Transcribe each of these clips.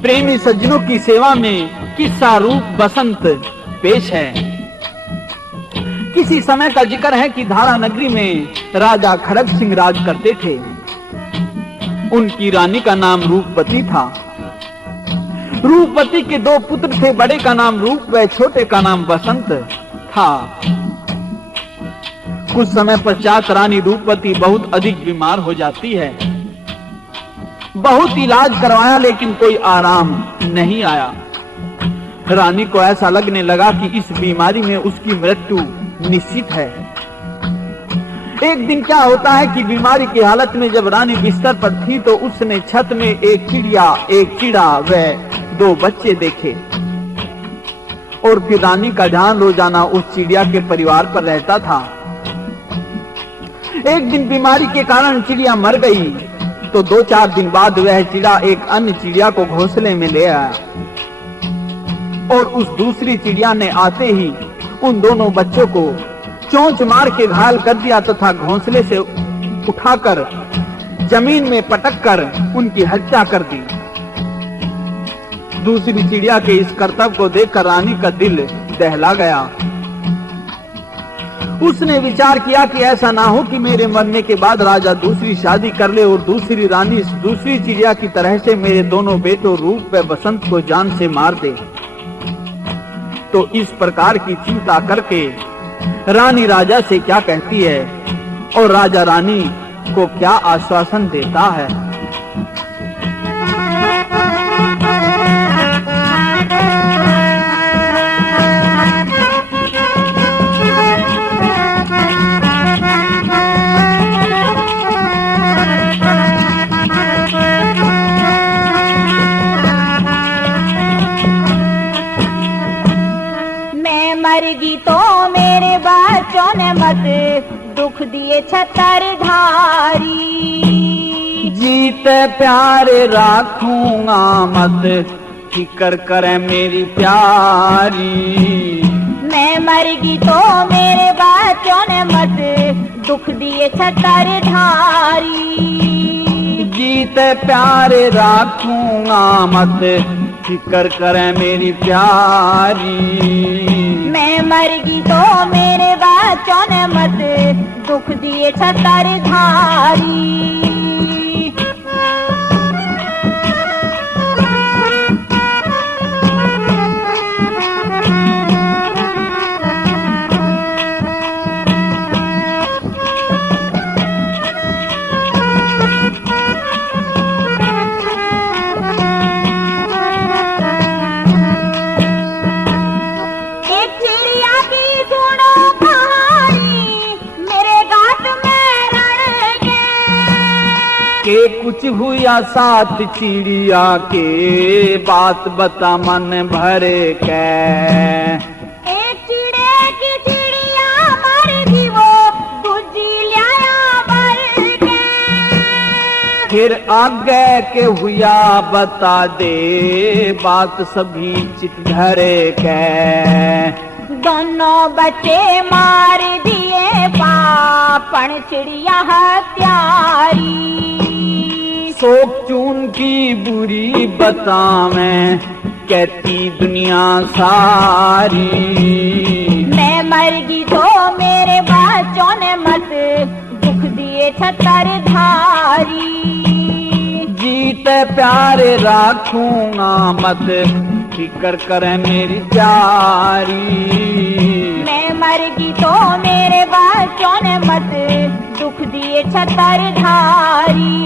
प्रेमी सज्जनों की सेवा में किस्सा रूप बसंत पेश है। किसी समय का जिक्र है कि धारा नगरी में राजा खड़ग सिंह राज करते थे। उनकी रानी का नाम रूपवती था। रूपवती के दो पुत्र थे, बड़े का नाम रूप व छोटे का नाम बसंत था। कुछ समय पश्चात रानी रूपवती बहुत अधिक बीमार हो जाती है। बहुत इलाज करवाया लेकिन कोई आराम नहीं आया। रानी को ऐसा लगने लगा कि इस बीमारी में उसकी मृत्यु निश्चित है। एक दिन क्या होता है कि बीमारी की हालत में जब रानी बिस्तर पर थी तो उसने छत में एक चिड़िया, एक चिड़ा व दो बच्चे देखे और फिर रानी का ध्यान रोजाना उस चिड़िया के परिवार पर रहता था। एक दिन बीमारी के कारण चिड़िया मर गई तो 2-4 दिन बाद वह चिड़ा एक अन्य चिड़िया को घोंसले में ले आया और उस दूसरी चिड़िया ने आते ही उन दोनों बच्चों को चोंच मार के घायल कर दिया तथा घोंसले से उठाकर जमीन में पटक कर उनकी हत्या कर दी। दूसरी चिड़िया के इस कर्तव्य को देखकर रानी का दिल दहला गया। उसने विचार किया कि ऐसा ना हो कि मेरे मरने के बाद राजा दूसरी शादी कर ले और दूसरी रानी दूसरी चिड़िया की तरह से मेरे दोनों बेटों रूप व बसंत को जान से मार दे। तो इस प्रकार की चिंता करके रानी राजा से क्या कहती है और राजा रानी को क्या आश्वासन देता है। मरगी तो मेरे बच्चों ने मत दुख दिए छतरधारी। जीते प्यारे राखूंगा मत फिकर करे मेरी प्यारी। मैं मरगी तो मेरे बच्चों ने मत दुख दिए छतरधारी। जीते प्यारे राखूंगा मत फिकर करे मेरी प्यारी। मैं मरगी तो मेरे बच्चों ने मत दुख दिए छतरधारी। के कुछ हुआ साथ चिड़िया के बात बता मन भरे के। एक चिड़े की चिड़िया मर गई वो दूजी लाया भर के। फिर आगे के हुआ बता दे बात सभी चित धरे के। दोनों बच्चे मार दिए पापन चिड़िया हत्यारी। शोक चून की बुरी बतावें कहती दुनिया सारी। मैं मरगी तो मेरे बच्चों ने मत दुख दिए छतरधारी। जीते प्यारे राखूंगा मत फिकर करे मेरी प्यारी। मैं मरगी तो मेरे बच्चों ने मत दुख दिए छतरधारी।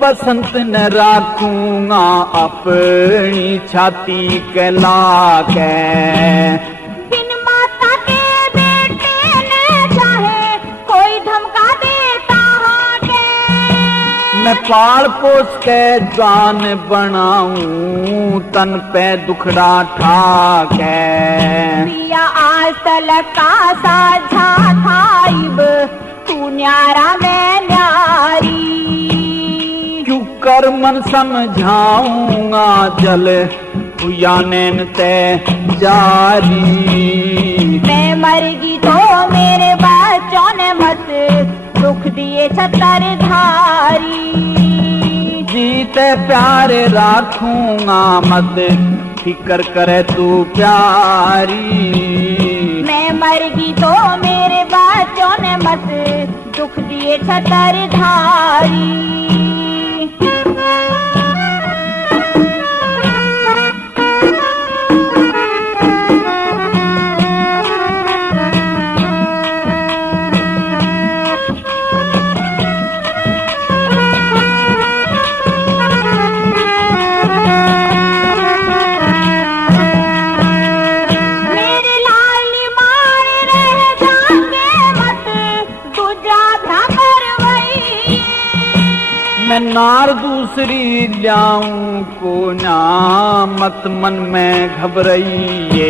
बसंत न राखूंगा अपनी छाती कहला के। बिन माता के बेटे ने चाहे कोई धमका देता के। मैं पाल पोस के जान बनाऊं तन पे दुखड़ा ठाके। पिया आज तलक का साझा खाइब तू न्यारा मैं न्यारी। क्यों कर मन समझाऊंगा जल हुआ नैन ते जारी। मैं मरगी तो मेरे बच्चों ने मत दुख दिए छतर धारी। जीते प्यारे राखूंगा मत फिकर करे तू प्यारी। मैं मरगी तो मेरे बच्चों ने मत दुख दिए छतर धारी। मैं नार दूसरी लाऊं को ना मत मन में घबराइए।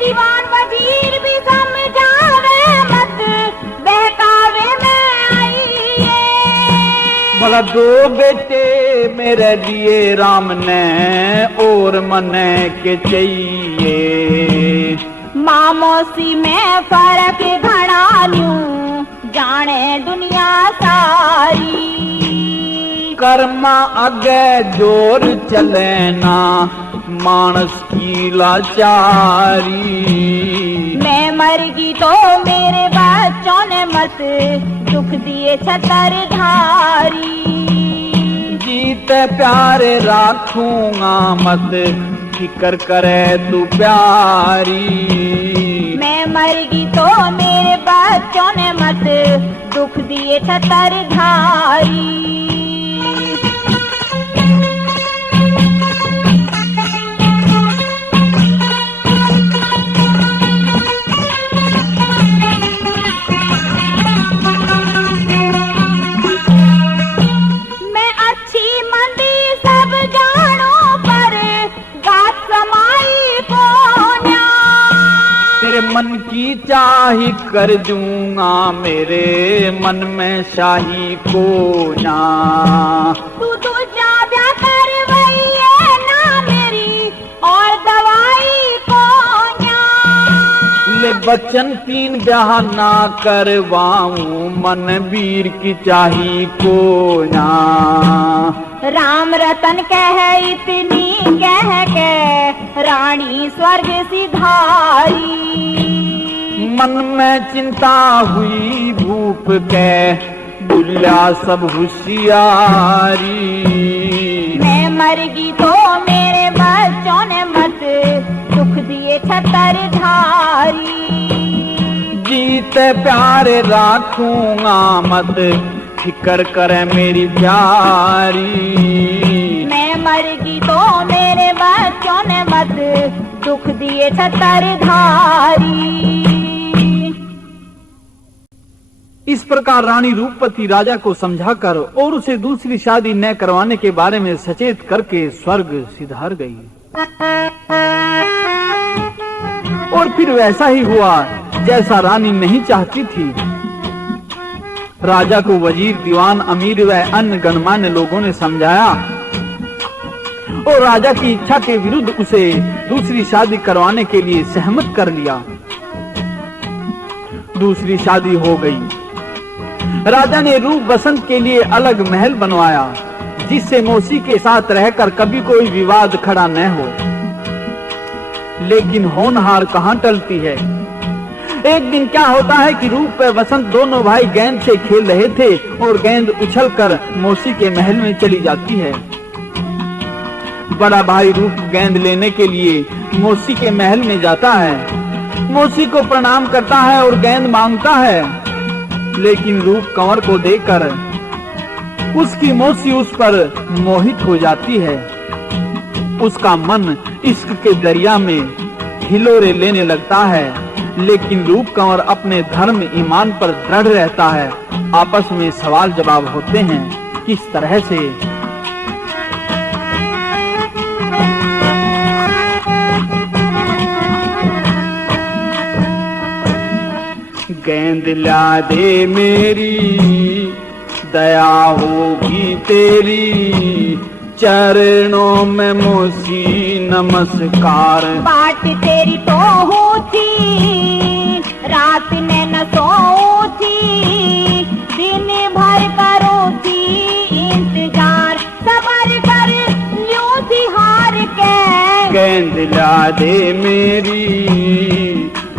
दीवान वजीर भी समझावे मत बहकावे में आइए। भला दो बेटे मेरे लिए राम ने और मने के चाहिए। माँ मौसी में फर्क घड़ा लूं जाने दुनिया सारी। कर्मा आगे जोर चले ना मानस की लाचारी। मैं मरगी तो मेरे बच्चों ने मत दुख दिए छतर धारी। जीते प्यारे राखूंगा मत फिकर करे तू प्यारी। मैं मरगी तो मेरे बच्चों ने मत दुख दिए छतर धारी। मन की चाही कर दूंगा मेरे मन में शाही को ना। तू जा ब्याह करवाइए ना मेरी और दवाई को ना। ले बच्चन तीन ब्याह ना करवाऊं मन वीर की चाही को ना। राम रतन कह इतनी कह के रानी स्वर्ग सिधारी। मन में चिंता हुई भूप के बुला सब होशियारी। मैं मरगी तो मेरे बच्चों ने मत दुख दिए छतर धारी। जीते प्यारे राखूंगा मत फिकर करे मेरी प्यारी। मैं मरगी तो मेरे बच्चों ने मत दुख दिए छतर धारी। इस प्रकार रानी रूपवती राजा को समझाकर और उसे दूसरी शादी न करवाने के बारे में सचेत करके स्वर्ग सिधार गई। और फिर वैसा ही हुआ जैसा रानी नहीं चाहती थी। राजा को वजीर, दीवान, अमीर व अन्य गणमान्य लोगों ने समझाया और राजा की इच्छा के विरुद्ध उसे दूसरी शादी करवाने के लिए सहमत कर लिया। दूसरी शादी हो गई। राजा ने रूप बसंत के लिए अलग महल बनवाया जिससे मौसी के साथ रहकर कभी कोई विवाद खड़ा न हो। लेकिन होनहार कहां टलती है। एक दिन क्या होता है कि रूप व बसंत दोनों भाई गेंद से खेल रहे थे और गेंद उछलकर मौसी के महल में चली जाती है। बड़ा भाई रूप गेंद लेने के लिए मौसी के महल में जाता है। मौसी को प्रणाम करता है और गेंद मांगता है, लेकिन रूप कंवर को देखकर उसकी मौसी उस पर मोहित हो जाती है। उसका मन इश्क के दरिया में हिलोरे लेने लगता है, लेकिन रूप कंवर अपने धर्म ईमान पर दृढ़ रहता है। आपस में सवाल जवाब होते हैं, किस तरह से। गेंद ला दे मेरी, दया होगी तेरी, चरणों में मोसी नमस्कार। बाट तेरी तो थी, रात में न सोऊं थी, दिन भर करूं थी इंतजार, सबर कर ल्यूं थी हार के। गेंद ला दे मेरी,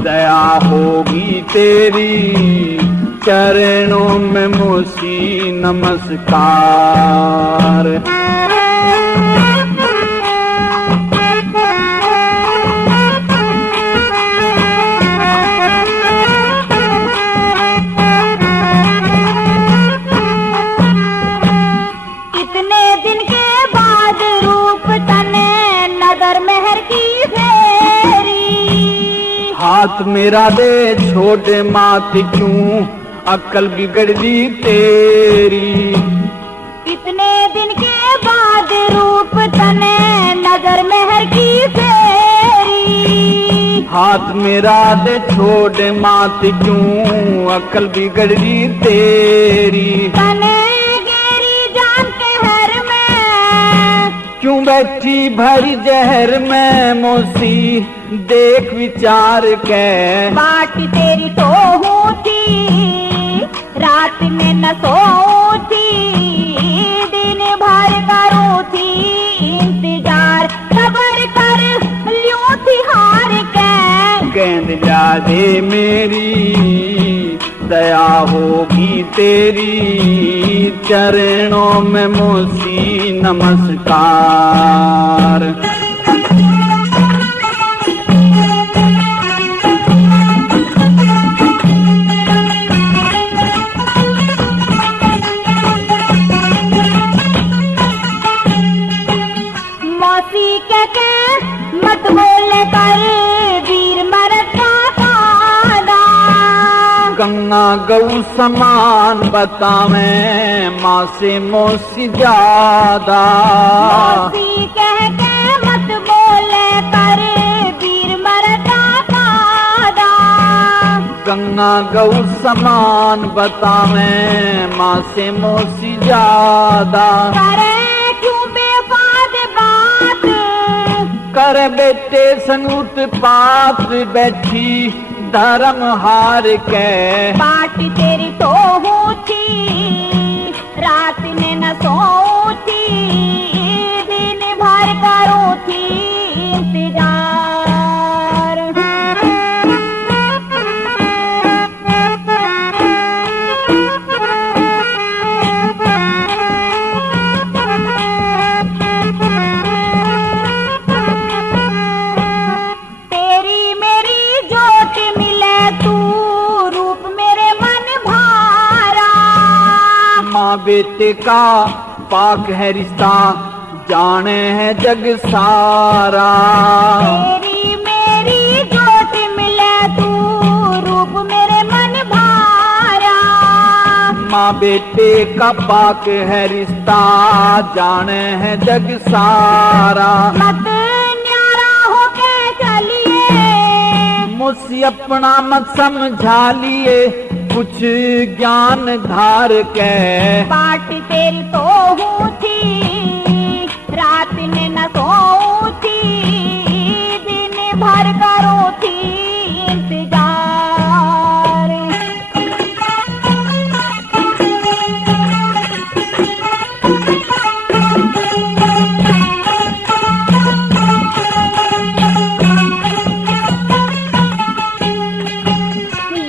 दया होगी तेरी, चरणों में मोसी नमस्कार। इतने दिन के बाद रूप तने नजर मेहर की फेरी, हाथ मेरा दे छोड़ मात क्यों, अक्ल बिगड़ दी तेरी। इतने दिन के बाद रूप तने नजर मेहर की फेरी, हाथ मेरा दे छोड़ मात क्यों, अक्ल बिगड़ दी तेरी। तने गेरी जान के हर में, क्यों बैठी भरी जहर में मोसी, देख विचार के। बाट तेरी तो थी, रात में न सोऊं थी, दिन भर करूं थी इंतजार, सबर कर ल्यूं थी हार के। गेंद ला दे मेरी, दया होगी तेरी, चरणों में मोसी नमस्कार। मत बोले कर वीर मरद का कादा, गंगा गऊ समान बतावे, माँ से मोसी ज्यादा। मौसी कह के मत बोले कर वीर मरद का कादा, गंगा गऊ समान बतावे, माँ से मोसी ज्यादा। करे क्यों बेफाद बात, कर बेटे संगुत पात, बैठी धर्म हार के। बाट तेरी तो थी, रात में न सोऊं थी, दिन भर करूं थी इंतजार। तेरी मेरी जोत मिले तू, रूप मेरे मन भारा, माँ बेटे का पाक है रिश्ता, जाने है जग सारा। तेरी मेरी जोत मिले तू, रूप मेरे मन भारा, माँ बेटे का पाक है रिश्ता, जाने है जग सारा। मत न्यारा होके चलिए, मुझसे अपना मत समझा लिए, कुछ ज्ञान धार के। बाट तेरी तो थी, रात में न सोऊं थी, दिन भर करूं थी इंतजार।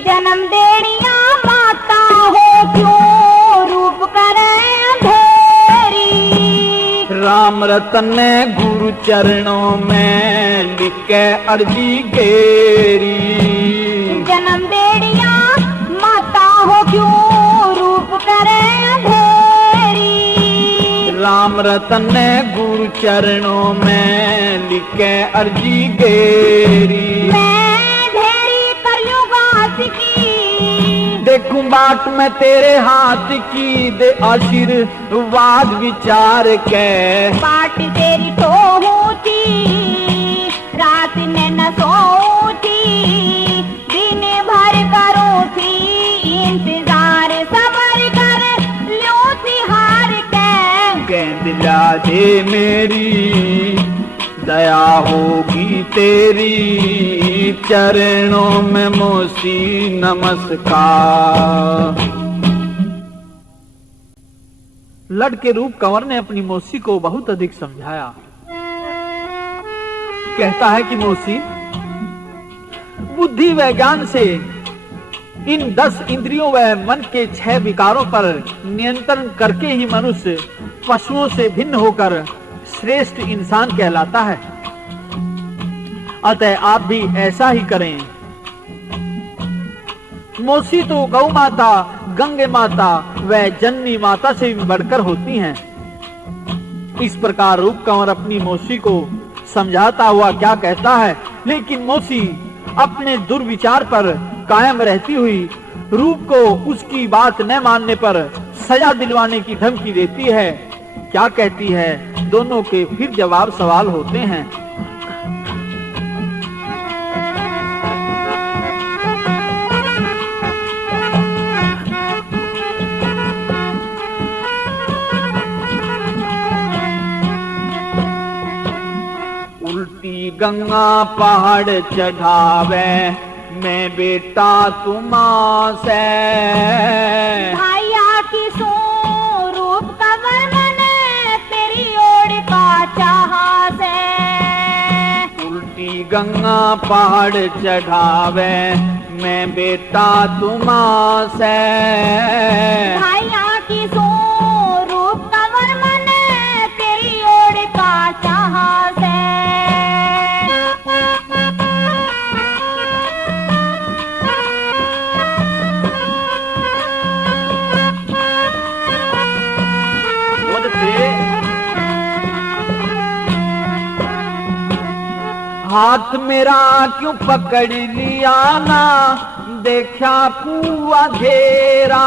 जन्म देड़िया माता हो क्यों, रूप करे अंधेरी, राम रतन ने गुरु चरणों में लिखे अर्जी गेरी। जन्म देड़िया माता हो क्यों, रूप करे अंधेरी, राम रतन ने गुरु चरणों में लिखे अर्जी गेरी। मैं ढेरी कर लूं घास की, देखूं बाट में तेरे हाथ की, दे आशीर्वाद विचार के। बाट तेरी तो थी, रात में न सोऊं थी, दिन भर करूं थी दया होगी तेरी, चरणों में मोसी नमस्कार। लड़के रूप कंवर ने अपनी मौसी को बहुत अधिक समझाया। कहता है कि मौसी, बुद्धि व ज्ञान से इन 10 इंद्रियों व मन के 6 विकारों पर नियंत्रण करके ही मनुष्य पशुओं से भिन्न होकर श्रेष्ठ इंसान कहलाता है। अतः आप भी ऐसा ही करें। मौसी तो गौ माता, गंगे माता व जननी माता से भी बढ़कर होती हैं। इस प्रकार रूप कंवर अपनी मौसी को समझाता हुआ क्या कहता है, लेकिन मौसी अपने दुर्विचार पर कायम रहती हुई रूप को उसकी बात न मानने पर सजा दिलवाने की धमकी देती है। क्या कहती है, दोनों के फिर जवाब सवाल होते हैं। उल्टी गंगा पहाड़ चढ़ावे, मैं बेटा तुमा से। भाइया की सो रूप का वर्णन तेरी ओर का चाहा से। उल्टी गंगा पहाड़ चढ़ावे, मैं बेटा तुमा से। भाइया की सो रूप का वर्णन तेरी ओर का चाहा से। हाथ मेरा क्यों पकड़ लिया ना, देखा कुआ घेरा।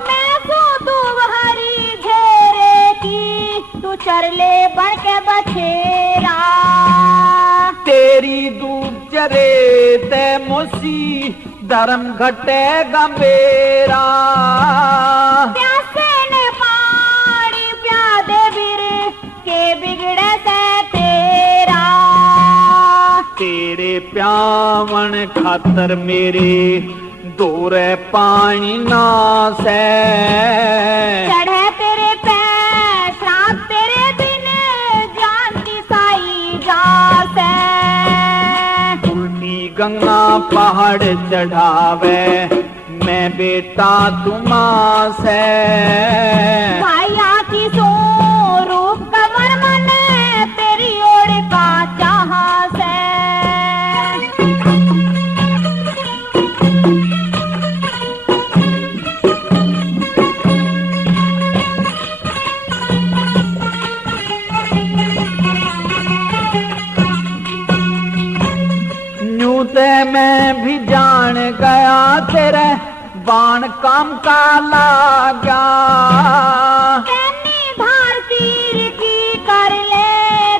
मैं सो तू हरी घेरे की, तू चरले बन के बछेरा। तेरी दूध चरे ते मोसी, धर्म घटेगा मेरा। प्यासे ने पानी प्यादे बिर के बिगड़े से तेरा। तेरे प्यावन खातर मेरे दोरे पानी ना से। चढ़े तेरे पैर श्राप तेरे दिन, जान की साई जा से। उल्टी गंगा पहाड़ चढ़ावे, मैं बेटा तुमा से। भाइया की सो रूप कमर मन तेरी ओर का चाहा से। न्यू ते मैं भी जान गया तेरे बाण काम का लागा। कैनी धार तीर की कर ले,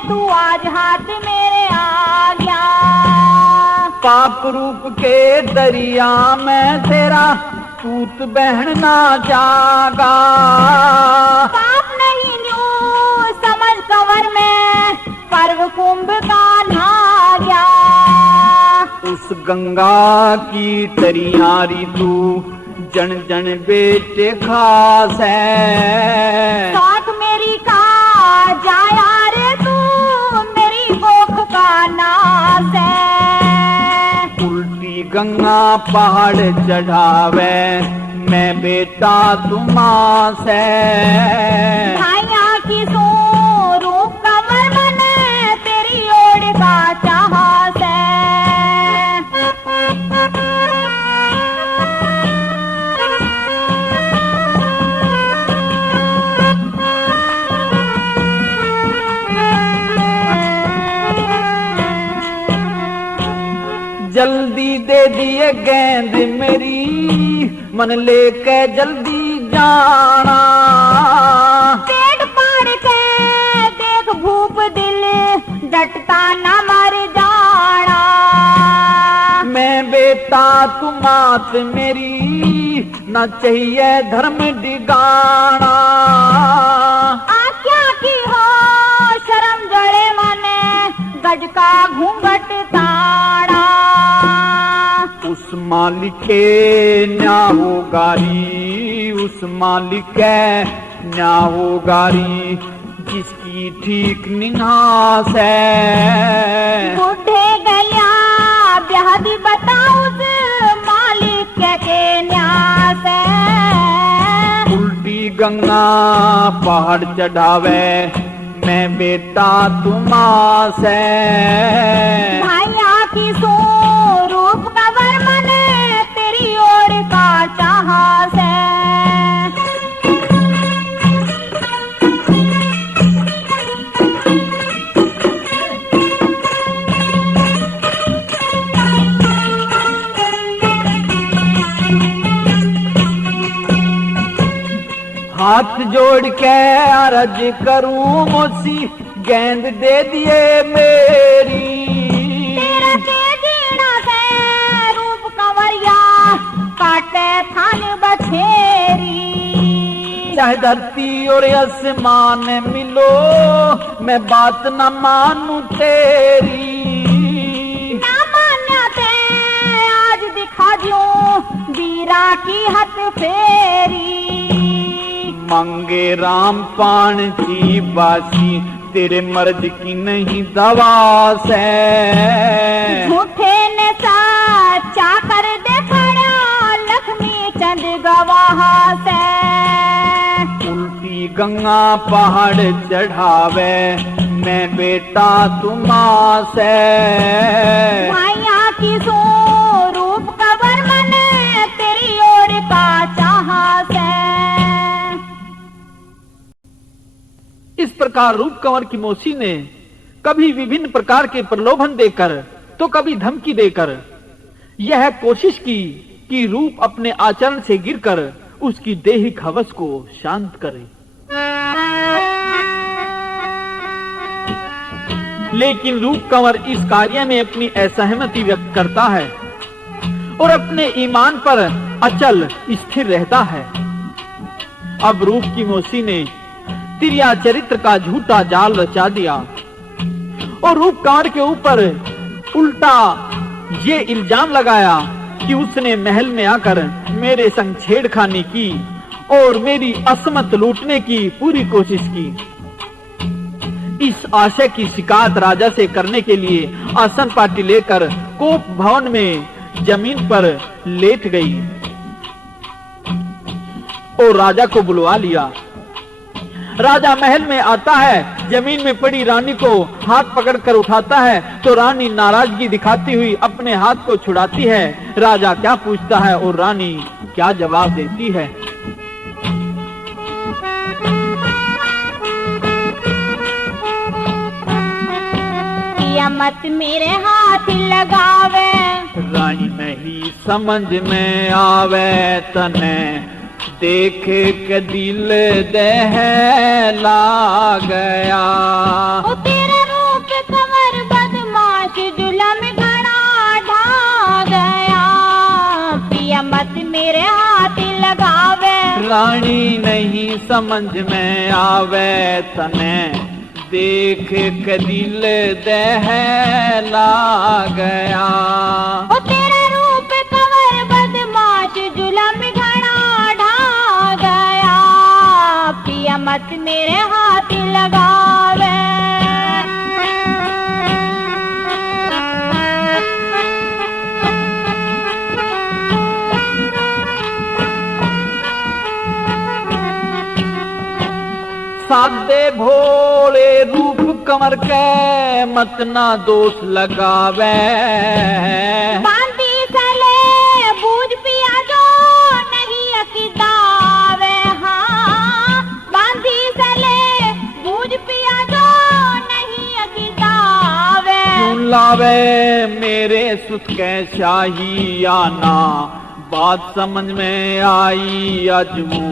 तू आज हाथ मेरे आ गया। पाप रूप के दरिया में तेरा पूत बहन ना जागा। पाप नहीं न्यू समझ कंवर में, पर्व कुंभ का नहा गया। उस गंगा की तरियारी तू जन जन बेटे खास है। साथ मेरी का जाया रे तू, मेरी गोख का नास है। उल्टी गंगा पहाड़ चढ़ावे, मैं बेटा तुमा से। भाइया की सो रूप कमर मन तेरी ओर का चाहा से। जल्दी दे दिए गेंद मेरी, मन लेके जल्दी जाना। पेट पाड़ के देख भूप दिल, डटता न मर जाना। मैं बेटा तू मात मेरी, न चाहिए धर्म डिगाना। आज्ञा की हो शर्म जड़े मने, ब्रज का घूंघट ताड़ा। उस मालिक के न्याहोगारी, उस मालिक के न्याहोगारी, जिसकी ठीक निहास है। बूढ़े गलिया ब्याह दी बताओ उस मालिक के न्यास है। उल्टी गंगा पहाड़ चढ़ावे, मैं बेटा तुमास है। भाइया की सो रूप का वर्मन तेरी ओर का चाहत है। हाथ जोड़ के अर्ज करूं मोसी, गेंद दे दिए मेरी। तेरा के जीना से रूप कंवरिया काटे थान बछेरी। चाहे धरती और आसमान मिलो, मैं बात न मानू तेरी। ना मान्या ते आज दिखा दूं वीरा की हथ फेरी। मांगे राम पान की बासी, तेरे मर्ज की नहीं दवा से। झूठे ने सच्चा कर देखड़ा, लक्ष्मी चंद गवाह से। उल्टी गंगा पहाड़ चढ़ावे, मैं बेटा तुमास है। माया की सो रूप का वर्मन तेरी ओर का चाहत है। इस प्रकार रूप कंवर की मौसी ने कभी विभिन्न प्रकार के प्रलोभन देकर तो कभी धमकी देकर यह कोशिश की कि रूप अपने आचरण से गिरकर उसकी दैहिक हवस को शांत करे। लेकिन रूप कंवर इस कार्य में अपनी असहमति व्यक्त करता है और अपने ईमान पर अचल स्थिर रहता है। अब रूप की मौसी ने तिरिया चरित्र का झूठा जाल रचा दिया और रूप कंवर के ऊपर उल्टा ये इल्जाम लगाया कि उसने महल में आकर मेरे संग छेड़खानी की और मेरी असमत लूटने की पूरी कोशिश की। इस आशय की शिकायत राजा से करने के लिए आसन पार्टी लेकर कोप भवन में जमीन पर लेट गई और राजा को बुलवा लिया। राजा महल में आता है, जमीन में पड़ी रानी को हाथ पकड़कर उठाता है तो रानी नाराजगी दिखाती हुई अपने हाथ को छुड़ाती है। राजा क्या पूछता है और रानी क्या जवाब देती है? मत मेरे हाथ लगावे, रानी नहीं समझ में आवे, तने देख के दिल दहला गया। ओ तेरा रूप कंवर बदमाश जुलम घड़ा ढा गया। पिया मत मेरे हाथ लगावे, रानी नहीं समझ में आवे, तने देख के दिल दहला गया। ओ तेरा रूप कंवर बदमाश जुलम घड़ा ढा गया। पिया मत मेरे हाथ लगावे। सादे भोले रूप कंवर के मत ना दोष लगावे। बांधी सले बूझ पिया जो नहीं अकीदावे। हाँ बांधी सले बूझ पिया जो नहीं अकीदावे। क्यों लावे मेरे सुत के शाही आना, बात समझ में आई आज वो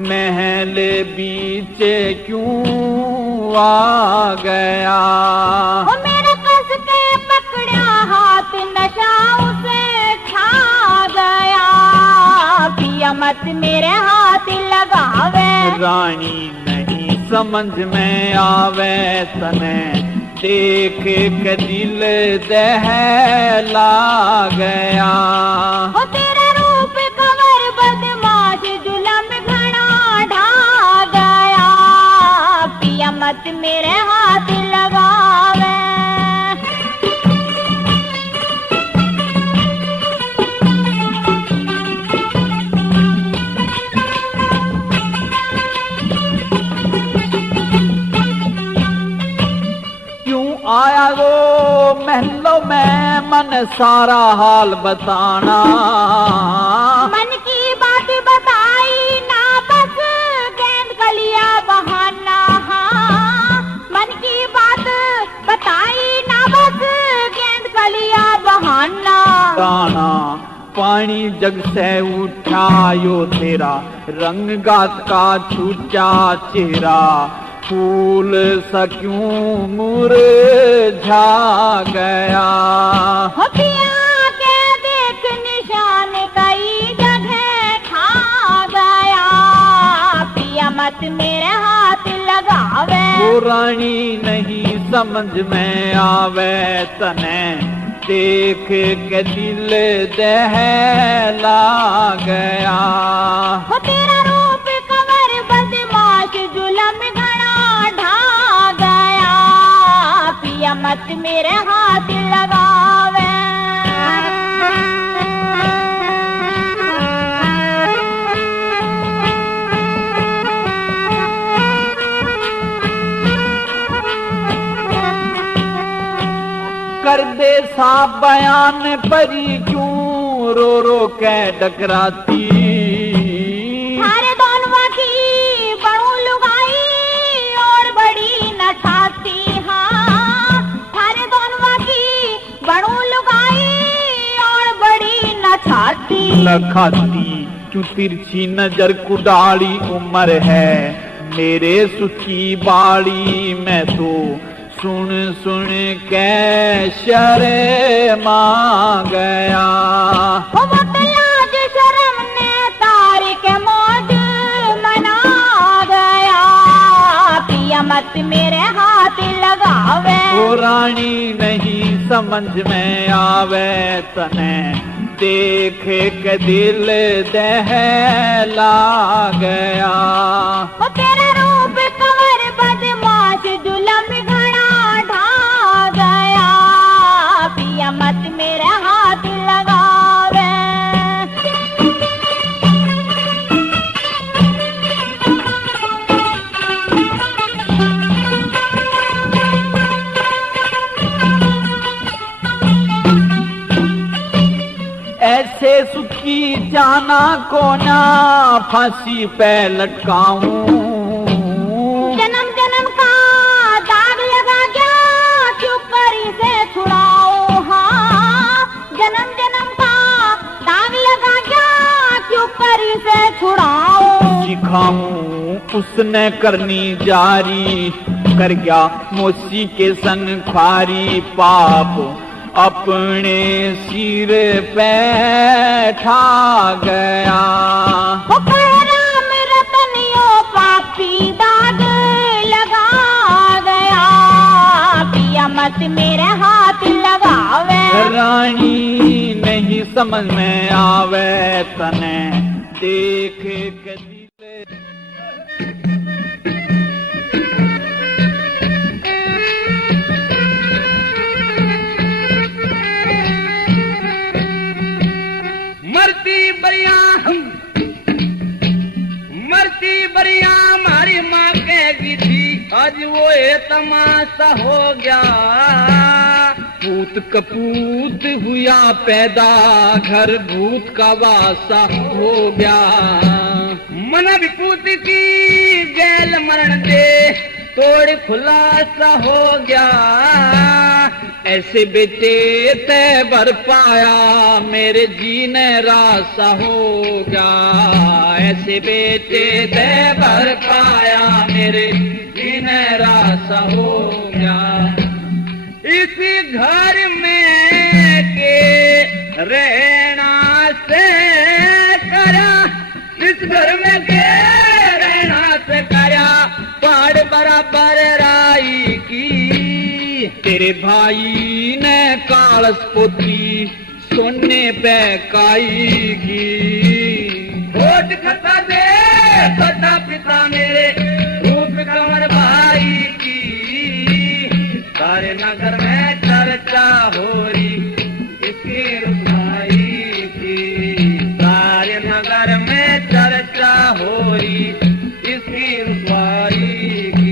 महल बीच क्यों आ गया। ओ मेरा कस के पकड़ा हाथ नशा उसे छा गया। पिया मत मेरे हाथ लगावे। रानी नहीं समझ में आवे, तने देख के दिल दहला गया। हो तेरा रूप कवर बदमाश जुलम घना ढा गया, पिया मत मेरे हाथ लगावे। आया वो महलों में मन सारा हाल बताना, मन की बात बताई ना बस गेंद कलिया बहाना। हाँ, मन की बात बताई ना बस गेंद कलिया बहाना। दाना पानी जग से उठा यो तेरा रंग गात का छूटा चेहरा, फूल सा क्यों मुरझा गया। हो पिया के देख निशान कई जगह खा गया, पिया मत मेरे हाथ लगावे। वो रानी नहीं समझ में आवे तने, देख के दिल दहला गया। हो तेरा रूप कवर बदमाश जुलम घना ढा गया, पिया मत मेरे हाथ लगावे। कर दे सा बयान परी क्यों रो रो के डकराती, थारे दोनों की बड़ू लुगाई और बड़ी न ठाती। हाँ, थारे दोनों की बड़ू लुगाई और बड़ी न ठाती। लखाती क्यों तिरछी नजर कुडाली उम्र है मेरे सुखी बाड़ी, मैं तो सुन सुन के शर्मा गया। हो मत लाज शर्म ने तारी के मौज मना गया, पिया मत मेरे हाथ लगावे। वो रानी नहीं समझ में आवे तने, देख के दिल दहला गया। हो तेरा रूप कवर बदमाश जुलम घना ढा गया, पिया मत मेरे हाथ लगावे। ऐसे सुखी जाना को ना फांसी पे लटकाऊं, जन्म जन्म का दाग लगा गया क्यों परी से छुड़ाओ। हाँ, जन्म जन्म का दाग लगा गया क्यों परी से छुड़ाओ। सिखाऊं उसने करनी जारी, कर गया मोसी के संग खारी, पाप अपने सिर पे ठा गया। वो राम रतनियो पापी दाग लगा गया, पिया मत मेरे हाथ लगावे। रानी नहीं समझ में आवे तने, देख के दिल मरती बरिया हमारी माँ कहती थी, आज वो ये तमाशा हो गया। पूत कपूत हुआ पैदा, घर भूत का वासा हो गया। मन विपूत की जेल मरण दे, तोड़ खुलासा हो गया। ऐसे बेटे तय भर पाया, मेरे जीने रासा हो गया। ऐसे बेटे तय भर पाया, मेरे जीने रासा हो गया। इसी घर में के रहना से करा, इस घर में के रहना से करा, पहाड़ बराबर राई की। तेरे भाई ने कालस पोती सोने पे काईगी। वोट खता दे बता पिता मेरे रूप कमर भाई की। सारे नगर में चर्चा हो रही इसकी रुसवाई की। सारे नगर में चर्चा हो रही इसकी रुसवाई की।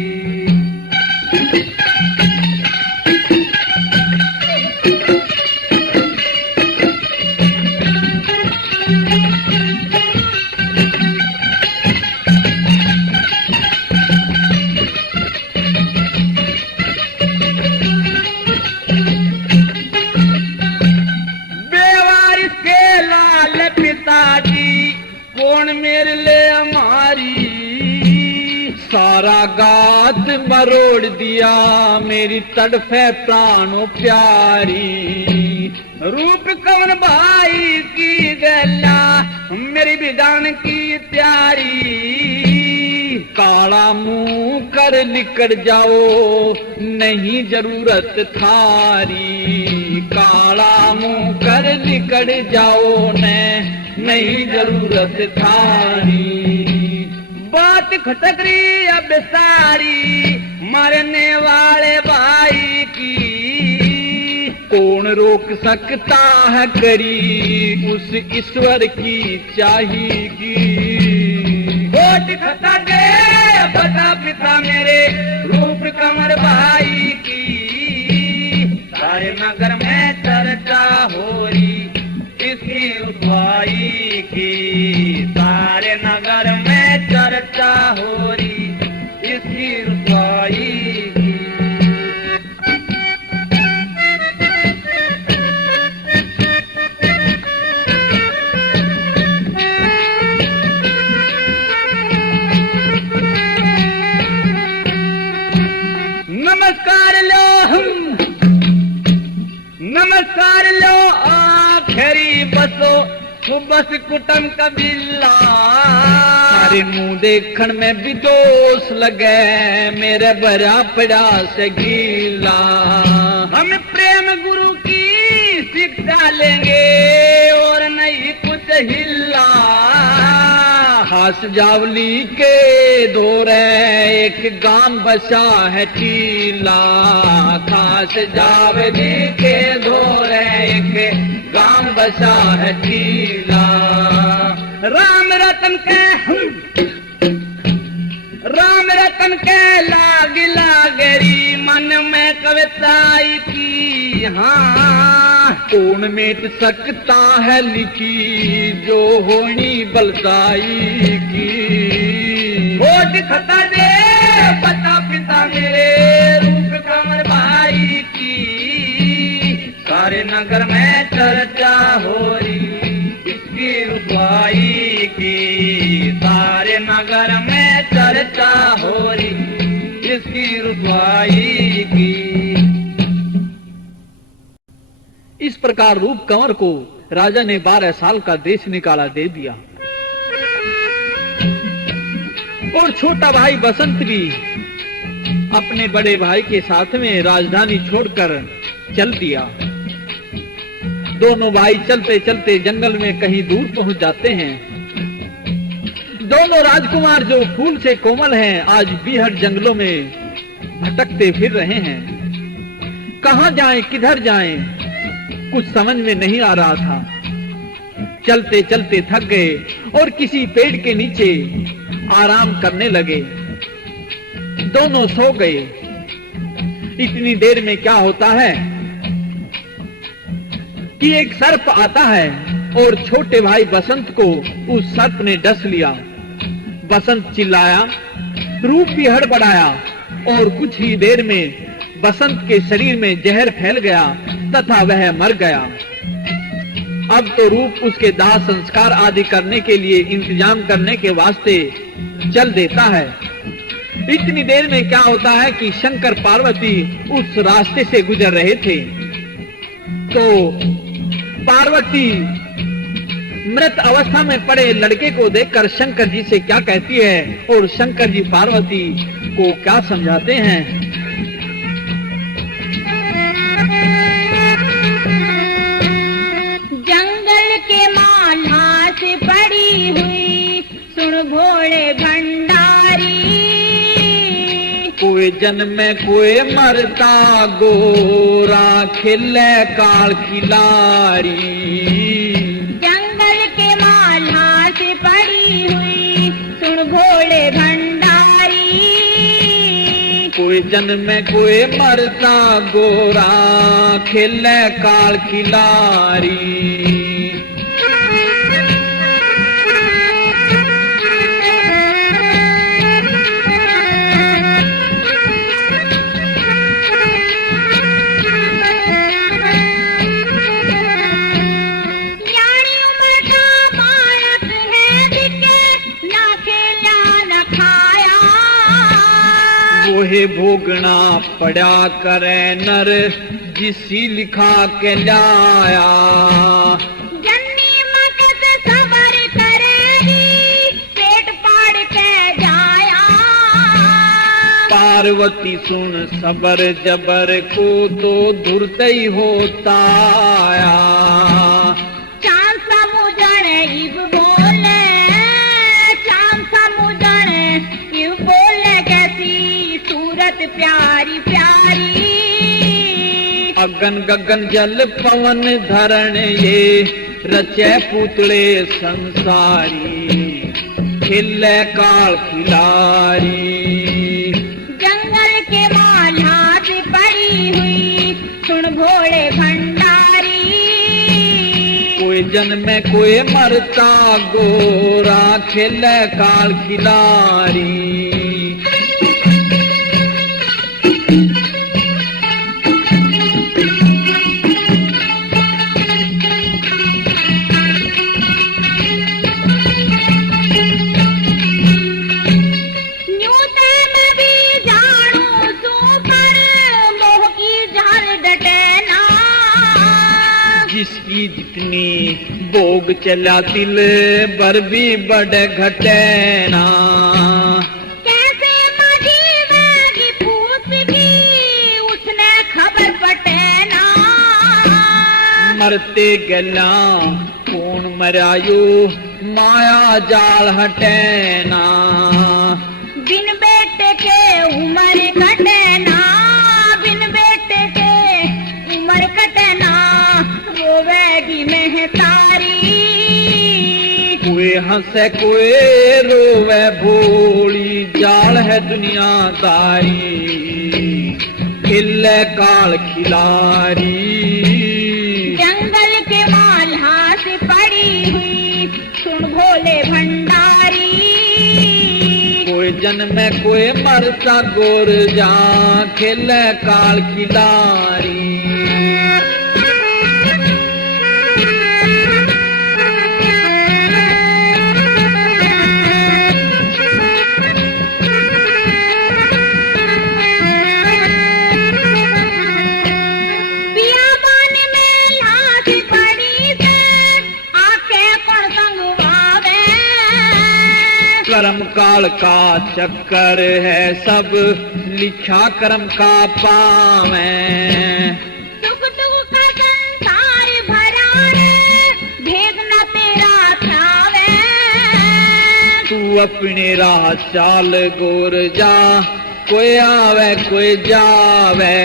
कौन मेरे ले हमारी। सारा गात मरोड़ दिया मेरी तड़फे प्राणों प्यारी। रूप कौन भाई की गला मेरी विधान की प्यारी। काला मुंह कर निकल जाओ नहीं जरूरत थारी। काला मुंह कर निकल जाओ नहीं जरूरत थारी। बात खटक रही अब सारी मरने वाले भाई की। कौन रोक सकता है करी उस ईश्वर की चाहिएगी। वोट खता दे बता पिता मेरे रूप कमर भाई की। सारे नगर में चर्चा हो रही इसकी रुसवाई की। सारे नगर में चर्चा हो रही इसकी रुसवाई की। नमस्कार लो नमस्कार लो आखिरी बसो बस कुटम कबीला। सारे मुंह देखण में भी दोष लगे मेरे भरा पड़ा से गीला। हम प्रेम गुरु की शिक्षा लेंगे और नहीं कुछ हिला। खास जावली के दौरे एक गांव बसा है टीला। खास जावली के दौरे एक गांव बसा है टीला। राम रतन के लाग लागरी मन में कविताई की। हाँ कौन मेट सकता है लिखी जो होनी बलदाई की। वोट खता दे बता पिता मेरे रूप कमर भाई की। सारे नगर में चर्चा हो रही इसकी रुसवाई की। सारे नगर में चर्चा हो रही इसकी रुसवाई की। इस प्रकार रूप कंवर को राजा ने 12 साल का देश निकाला दे दिया और छोटा भाई बसंत भी अपने बड़े भाई के साथ में राजधानी छोड़कर चल दिया। दोनों भाई चलते चलते जंगल में कहीं दूर पहुंच जाते हैं। दोनों राजकुमार जो फूल से कोमल हैं आज बीहड़ जंगलों में भटकते फिर रहे हैं। कहां जाएं किधर जाएं कुछ समझ में नहीं आ रहा था। चलते चलते थक गए और किसी पेड़ के नीचे आराम करने लगे। दोनों सो गए। इतनी देर में क्या होता है कि एक सर्प आता है और छोटे भाई बसंत को उस सर्प ने डस लिया। बसंत चिल्लाया, रूप भी हड़बड़ाया और कुछ ही देर में बसंत के शरीर में जहर फैल गया तथा वह मर गया। अब तो रूप उसके दाह संस्कार आदि करने के लिए इंतजाम करने के वास्ते चल देता है। इतनी देर में क्या होता है कि शंकर पार्वती उस रास्ते से गुजर रहे थे तो पार्वती मृत अवस्था में पड़े लड़के को देखकर शंकर जी से क्या कहती है और शंकर जी पार्वती को क्या समझाते हैं। जन्म कोई मरता गोरा खिले काल खिलारी जंगल के माला से पड़ी हुई सुन भोले भंडारी कोई जन्म कोई मरता गोरा खिले काल खिलारी हे भोगना पड़ा करे नर जिसी लिखा के लाया जन्नी मकत सबर करेगी पेट पाड़ के जाया पार्वती सुन सबर जबर को तो धुरते ही होता आया चांद समुझण इब बोले चांद समुझण इब बोले कैसी सूरत प्यारी प्यारी अगन गगन जल पवन धरण ये रचे पुतले संसारी खिले काल खिलारी जंगल के माला से पड़ी हुई सुन भोले भंडारी कोई जन्म कोई मरता गोरा खिले काल खिलारी जिसकी जितनी भोग चला दिल बर भी बड़ घटे ना कैसे मजीवेगी पूछगी उसने खबर पटे ना मरते गला कौन मरायो माया जाल हटे ना बिन बेटे के उम्र कटे ना बिन बेटे के उम्र कटे ना रोवेगी महतारी कोई हंसे कोई रोवे भोली जाल है दुनियादारी खिले काल खिलारी जंगल के माला से पड़ी हुई सुन भोले भंडारी कोई जन्म कोई मरता गोर जा खिले काल खिलारी कर्म काल का चक्कर है सब लिखा कर्म का पावे दुख दुख का संसार भरा रे भेद न तेरा खावे तू अपने राह चाल गोर जा कोई आवे कोई जावे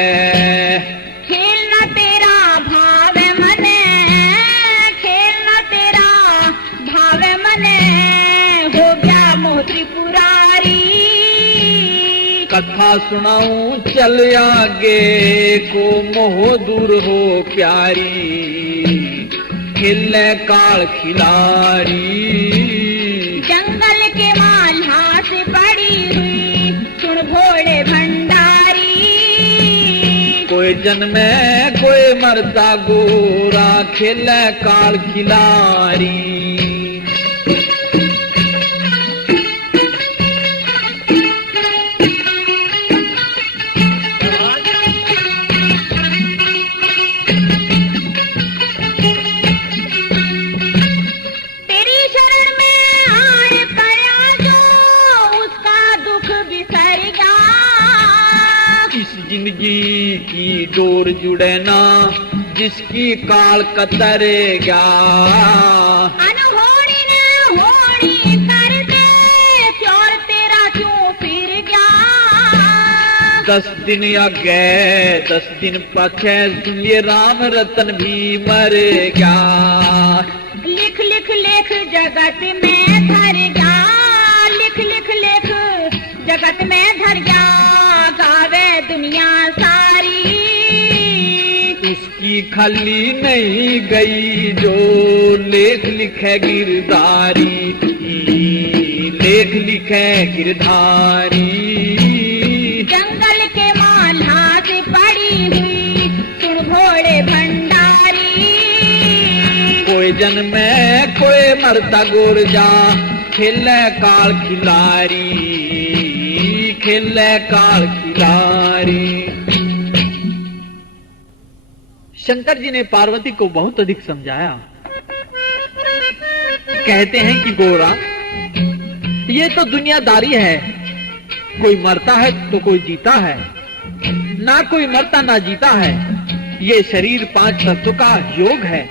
खेल न तेरा भावे मने खेल न तेरा भावे मने हो गया मोह त्रिपुरारी कथा सुनाऊं चल आगे को मोह दूर हो प्यारी खिले काल खिलारी जंगल के माला से पड़ी हुई सुन भोले भंडारी कोई जन्मे कोई मरता गोरा खिले काल खिलारी जिंदगी की डोर जुड़े ना जिसकी काल कतरेगा अनहोनी ने होनी कर दे चोर तेरा क्यों फिर गया 10 दिन आगे 10 दिन पाछे सुनिए राम रतन भी मर गया। लिख लिख लिख जगत में धर जा, लिख लिख लिख जगत में धर जा, गावे दुनिया सारी। उसकी खाली नहीं गई जो लेख लिखे गिरधारी, लेख लिखे गिरधारी। जंगल के माला से पड़ी हुई सुन भोले भंडारी। कोई जन्मे कोई मरता गुरजा, खेले काल खिलारी, खेले काल खिलारी। शंकर जी ने पार्वती को बहुत अधिक समझाया। कहते हैं कि गोरा ये तो दुनियादारी है, कोई मरता है तो कोई जीता है, ना कोई मरता ना जीता है। ये शरीर 5 तत्व का योग है।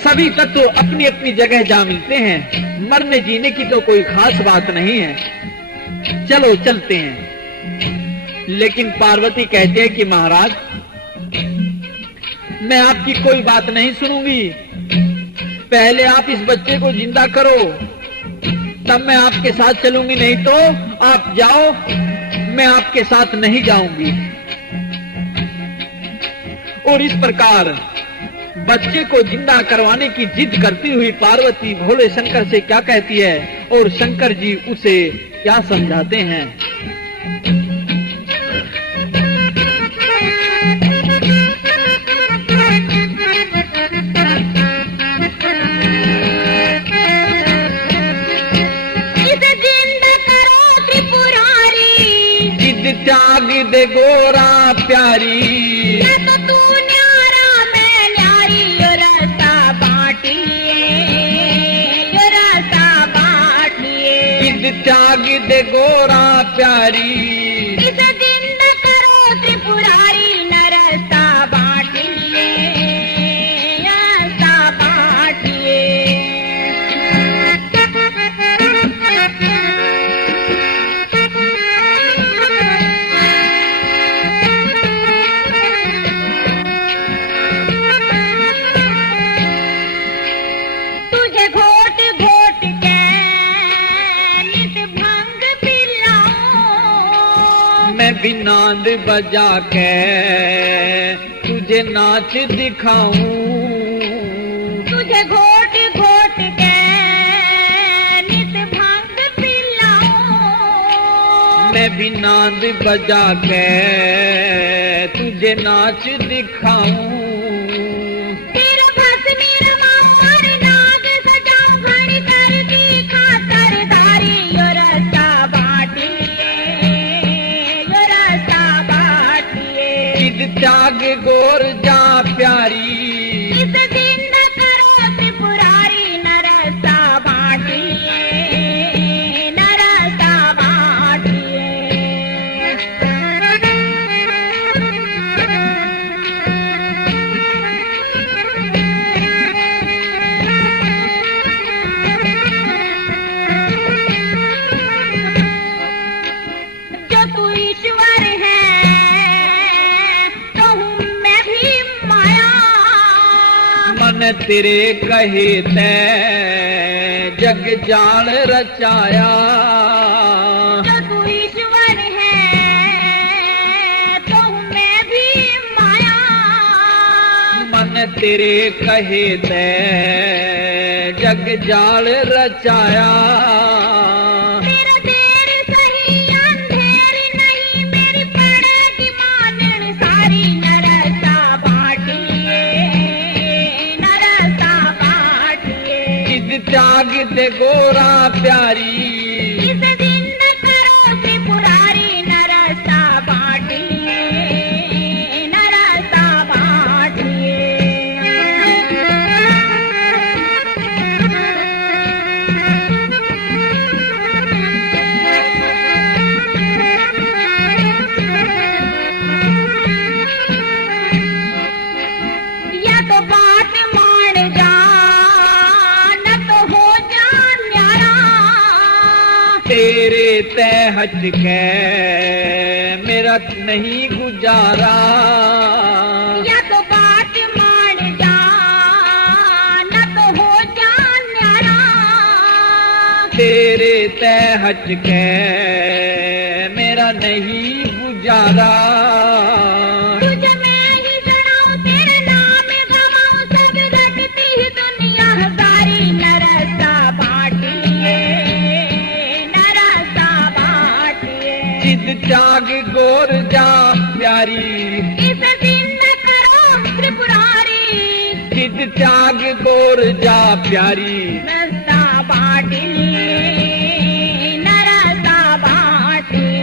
सभी तत्व अपनी अपनी जगह जा मिलते हैं, मरने जीने की तो कोई खास बात नहीं है। चलो चलते हैं। लेकिन पार्वती कहते हैं कि महाराज मैं आपकी कोई बात नहीं सुनूंगी, पहले आप इस बच्चे को जिंदा करो तब मैं आपके साथ चलूंगी, नहीं तो आप जाओ, मैं आपके साथ नहीं जाऊंगी। और इस प्रकार बच्चे को जिंदा करवाने की जिद करती हुई पार्वती भोले शंकर से क्या कहती है और शंकर जी उसे क्या समझाते हैं। त्याग दे गोरा प्यारी, या तो तू न्यारा मैं न्यारी, यो रास्ता बाटिए, यो रास्ता बाटिए। जिद त्याग दे गोरा प्यारी, इस जिंद करो त्रिपुरारी, न रास्ता बाटिए, रास्ता बाटिए। मैं भी नांद बजा के तुझे नाच दिखाऊं, तुझे घोट घोट के नित भंग पिलाऊं। मैं भी नांद बजा के तुझे नाच दिखाऊं। तेरा भस्मी रमार नाग सजाऊं, घड़ी कर की खातरदारी, यो रास्ता बाटिए, यो रास्ता बाटिए। जिद त्याग गोर जा प्यारी, इस जिंद करो त्रिपुरारी, न रास्ता बाटिए, न रास्ता बाटिए। जो तू ईश्वर है तो हूँ मैं भी माया। मन तेरे कहे ते जग जाल रचाया। जो तू ईश्वर है तो हूँ मैं भी माया। मन तेरे कहे ते जग जाल रचाया। मेरा देर सही अंधेर नहीं, मेरी पड़ेगी मानन सारी, न रास्ता बाटिए, न रास्ता बाटिए। जिद त्याग दे गोरा प्यारी, इस जिंद करो त्रिपुरारी, न रास्ता बाटिए, न रास्ता बाटिए। या तो बात मान जा, न तो हो जा न्यारा। तेरे ते हट के मेरा नहीं गुजारा। या तो बात मान जा न तो हो जा न्यारा। तेरे तय हट के मेरा नहीं गुजारा। तुझ में ही जड़ाऊं तेरे नाम गवाऊं सब घटती ही दुनिया सारी। नरसा बाटिए नरसा बाटिए। जिद जाग गोर जा प्यारी। इस दिन न करो त्रिपुरारी। जिद जाग गोर जा प्यारी। नरसा बाटिए नरसा बाटिए।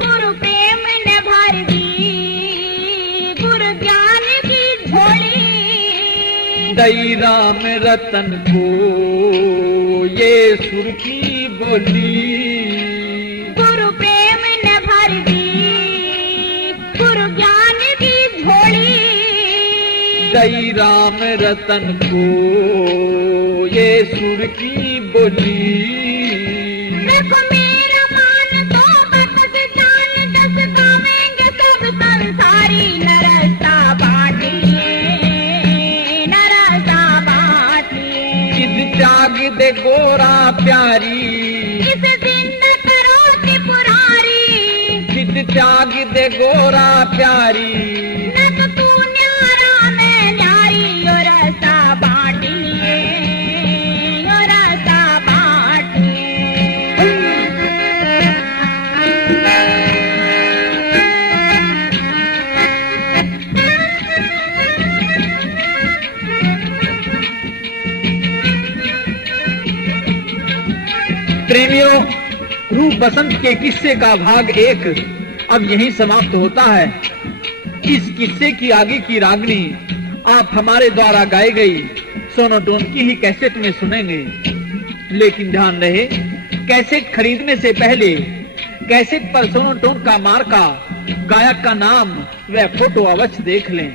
गुरु प्रेम ने भर दी गुरु ज्ञान की झोली। दई राम रतन को ये सुर की बोली। गुरु प्रेम ने भर दी गुरु ज्ञान की झोली। दई राम रतन को ये सुर की बोली। देखो मेरा मान तो बस जान दस गावेंगे सब संसारी। नरसा बाटिए नरसा बाटिए। जिद जाग दे गोरा प्यारी। इस दिन न करो त्रिपुरारी। जिद जाग दे गोरा प्यारी। न तो तू न्यारा मैं न्यारी। ओ रसा बाटिए ओ रसा बाटिए। प्रेमियों, रूप बसंत के किस्से का भाग 1 अब यहीं समाप्त होता है। इस किस्से की आगे की रागनी आप हमारे द्वारा गाई गई सोनोटोन की ही कैसेट में सुनेंगे। लेकिन ध्यान रहे, कैसेट खरीदने से पहले कैसेट पर सोनोटोन का मार्का, गायक का नाम व फोटो अवश्य देख लें।